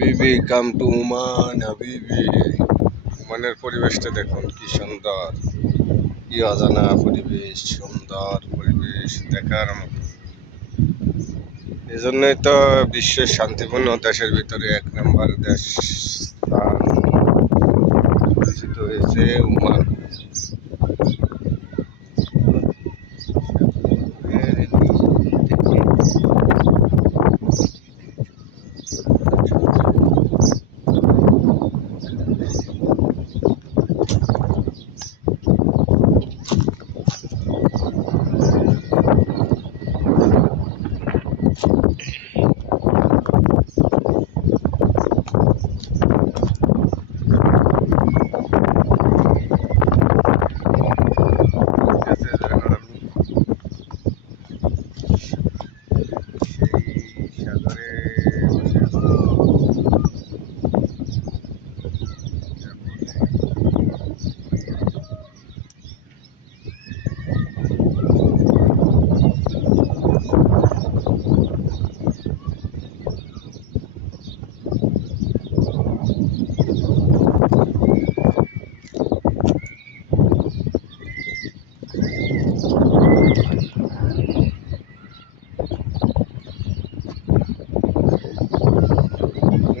হাবিবি come to Oman হাবিবি। ওমানের পরিবেশটা দেখুন কি সুন্দর, কি অজানা পরিবেশ, সুন্দর পরিবেশ দেখার মতো। এজন্যই তো বিশ্বের শান্তিপূর্ণ দেশের ভিতরে 1 নম্বর দেশ স্থান পরিচিত হয়েছে ওমান।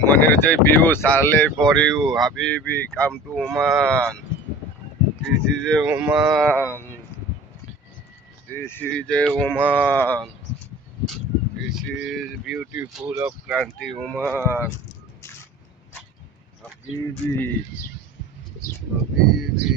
ওমানের যে ভিউ, সার্লে ফর ইউ হাবিবি come to Oman. This is a Oman, this is a Oman, this is beautiful of ক্রান্তি ওমান। হাবিবি হাবিবি।